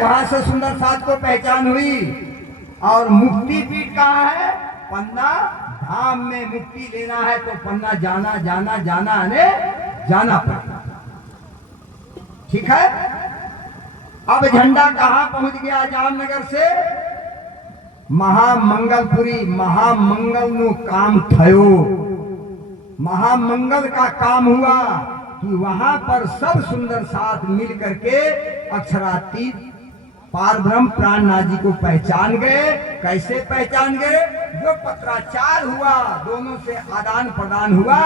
वहां से सुंदर साथ को पहचान हुई। और मुक्ति पीठ कहाँ है? पन्ना धाम में मुक्ति लेना है तो पन्ना जाना जाना जाना है, जाना पड़ेगा। ठीक है। अब झंडा कहाँ पहुंच गया? जामनगर से महामंगलपुरी। महामंगल नु काम थयो। महामंगल का काम हुआ कि वहां पर सब सुंदर साथ मिल करके अक्षरातीत पार ब्रह्म प्राणनाथ जी को पहचान गए। कैसे पहचान गए? जो पत्राचार हुआ, दोनों से आदान प्रदान हुआ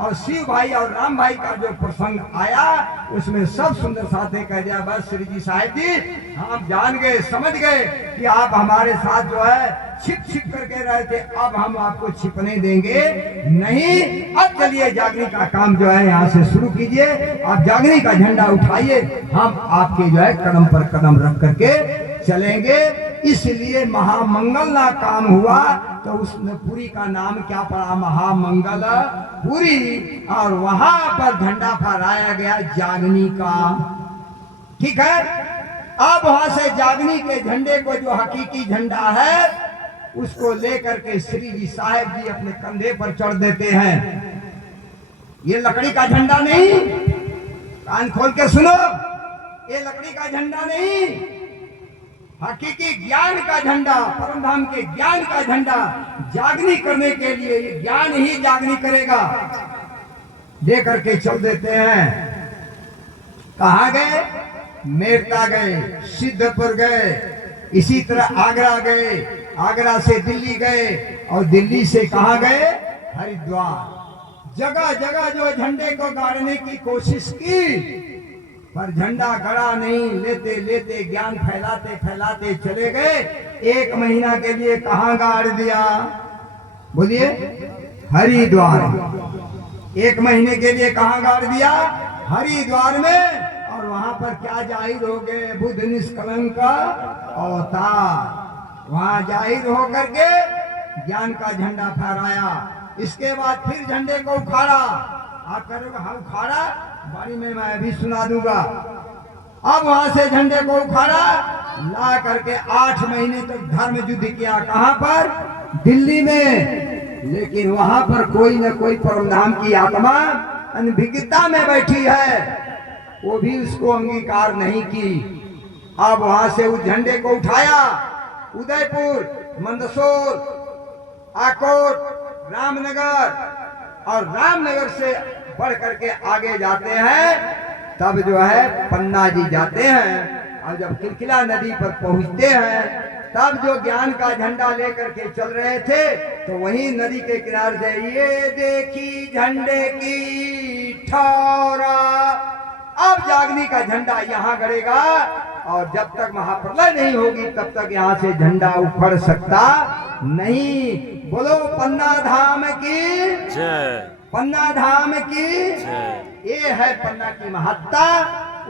और शिव भाई और राम भाई का जो प्रसंग आया उसमें सब सुंदर साथी कह दिया, बस श्री जी साहिब जी हम जान गए, समझ गए कि आप हमारे साथ जो है छिप छिप करके रहे थे, अब हम आपको छिपने देंगे नहीं। अब चलिए जागने का काम जो है यहाँ से शुरू कीजिए। आप जागने का झंडा उठाइए, हम आपके जो है कदम पर कदम रख करके चलेंगे। इसलिए महामंगल ना काम हुआ तो उसने पुरी का नाम क्या पड़ा? महामंगल पुरी। और वहां पर झंडा फहराया गया जागनी का। ठीक है। अब वहां से जागनी के झंडे को जो हकीकी झंडा है उसको लेकर के श्री जी साहेब जी अपने कंधे पर चढ़ देते हैं। ये लकड़ी का झंडा नहीं, कान खोल के सुनो, ये लकड़ी का झंडा नहीं, हकीकी ज्ञान का झंडा, परम धाम के ज्ञान का झंडा। जागनी करने के लिए ये ज्ञान ही जागनी करेगा। दे करके चल देते हैं। कहाँ गए? मेरता गए, सिद्धपुर गए, इसी तरह आगरा गए, आगरा से दिल्ली गए और दिल्ली से कहाँ गए? हरिद्वार। जगह जगह जो झंडे को गाड़ने की कोशिश की पर झंडा गड़ा नहीं। लेते लेते ज्ञान फैलाते फैलाते चले गए। 1 महीना के लिए कहाँ गाड़ दिया? बोलिए, हरिद्वार। 1 महीने के लिए कहाँ गाड़ दिया? हरिद्वार में। और वहां पर क्या जाहिर हो गए? बुद्ध निष्कलंक अवतार। वहां जाहिर हो करके ज्ञान का झंडा फहराया। इसके बाद फिर झंडे को उखाड़ा। आप करोगे हम उखाड़ा, बारी में मैं अभी सुना दूंगा। अब वहां से झंडे को उखाड़ा, ला करके 8 महीने तक धर्म युद्ध किया। कहां पर? दिल्ली में। लेकिन वहां पर कोई न कोई परमधाम की आत्मा अनभिज्ञता में बैठी है, वो भी उसको अंगीकार नहीं की। अब वहां से उस झंडे को उठाया, उदयपुर, मंदसौर, आकोट, रामनगर और रामनगर से बढ़ करके आगे जाते हैं। तब जो है पन्ना जी जाते हैं और जब किलकिला नदी पर पहुंचते हैं तब जो ज्ञान का झंडा लेकर के चल रहे थे तो वही नदी के किनारे से ये देखी झंडे की ठौरा। अब जागनी का झंडा यहाँ गड़ेगा और जब तक महाप्रलय नहीं होगी तब तक यहाँ से झंडा उखड़ सकता नहीं। बोलो पन्ना धाम की जय, पन्ना धाम की जय। ये है पन्ना की महत्ता।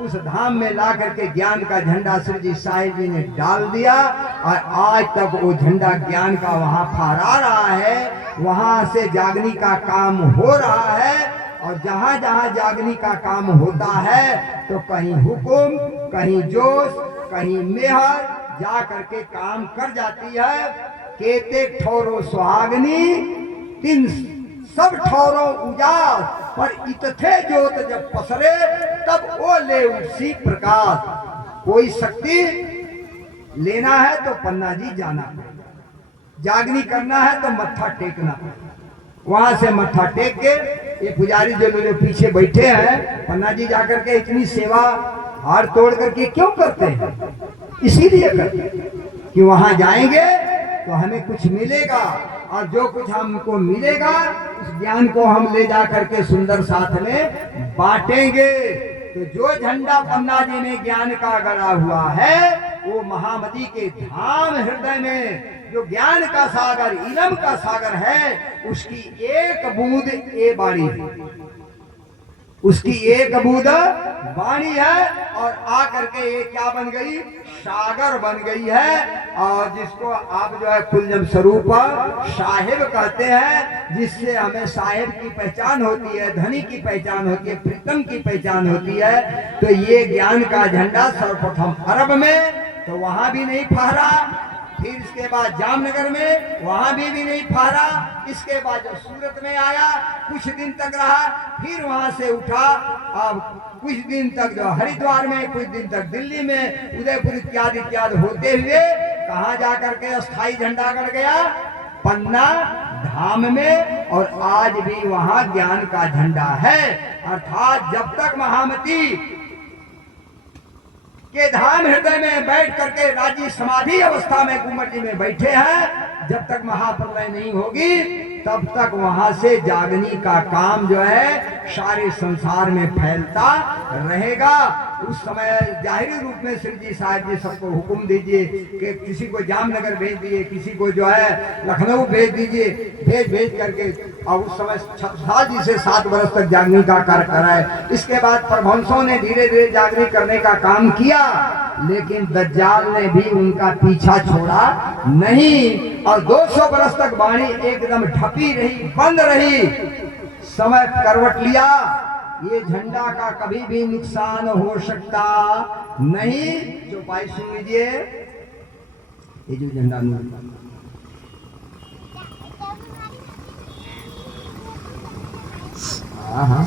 उस धाम में ला करके ज्ञान का झंडा श्री जी साहिब जी ने डाल दिया और आज तक वो झंडा ज्ञान का वहां फहरा रहा है। वहां से जागनी का काम हो रहा है और जहां जहां जागनी का काम होता है तो कहीं हुकुम, कहीं जोश, कहीं मेहर जा करके काम कर जाती है। केते ठौरो सुहागनी तिन सब ठौरो उजास पर इतथे जोत जब पसरे तब ओ ले उसी प्रकाश। कोई शक्ति लेना है तो पन्ना जी जाना पड़ेगा, जागनी करना है तो मत्था टेकना पड़ेगा। वहां से मत्था टेक के ये पुजारी जो पीछे बैठे हैं, पन्ना जी जाकर के इतनी सेवा हार तोड़ करके क्यों करते हैं? इसीलिए करते हैं कि वहां जाएंगे तो हमें कुछ मिलेगा और जो कुछ हमको मिलेगा उस ज्ञान को हम ले जा करके सुंदर साथ में बांटेंगे। तो जो झंडा पन्ना जी में ज्ञान का गड़ा हुआ है वो महामती के धाम हृदय में जो ज्ञान का सागर, इलम का सागर है, उसकी एक बूंद ए बारी है। उसकी एक बूंद वाणी है और आ करके ये क्या बन गई, सागर बन गई है। और जिसको आप जो है कुलजम स्वरूप साहिब कहते हैं, जिससे हमें साहिब की पहचान होती है, धनी की पहचान होती है, प्रीतम की पहचान होती है। तो ये ज्ञान का झंडा सर्वप्रथम अरब में, तो वहां भी नहीं फहरा, फिर इसके बाद जामनगर में वहां भी नहीं फहरा, इसके बाद जो सूरत में आया कुछ दिन तक रहा, फिर वहां से उठा, अब कुछ दिन तक जो हरिद्वार में, कुछ दिन तक दिल्ली में, उदयपुर इत्यादि इत्यादि होते हुए कहाँ जा करके स्थायी झंडा गड़ गया, पन्ना धाम में। और आज भी वहां ज्ञान का झंडा है। अर्थात जब तक महामती के धाम हृदय में बैठ करके राजी समाधि अवस्था में कुंवर जी में बैठे हैं, जब तक महाप्रलय नहीं होगी तब तक वहां से जागनी का काम जो है सारे संसार में फैलता रहेगा। उस समय जाहिरी रूप में श्री जी साहब जी सबको हुक्म दीजिए कि किसी को जामनगर भेज दिए, किसी को जो है लखनऊ भेज दीजिए, भेज करके। और उस समय 7 जी से 7 वर्ष तक जागनी का कार्य कराए। इसके बाद प्रभंसों ने धीरे धीरे जागनी करने का काम किया, लेकिन दज्जाल ने भी उनका पीछा छोड़ा नहीं। और 200 वर्ष तक वाणी एकदम ढपी रही, बंद रही। समय करवट लिया, ये झंडा का कभी भी नुकसान हो सकता नहीं। जो भाई सुन लीजिए, ये जो झंडा हाँ हाँ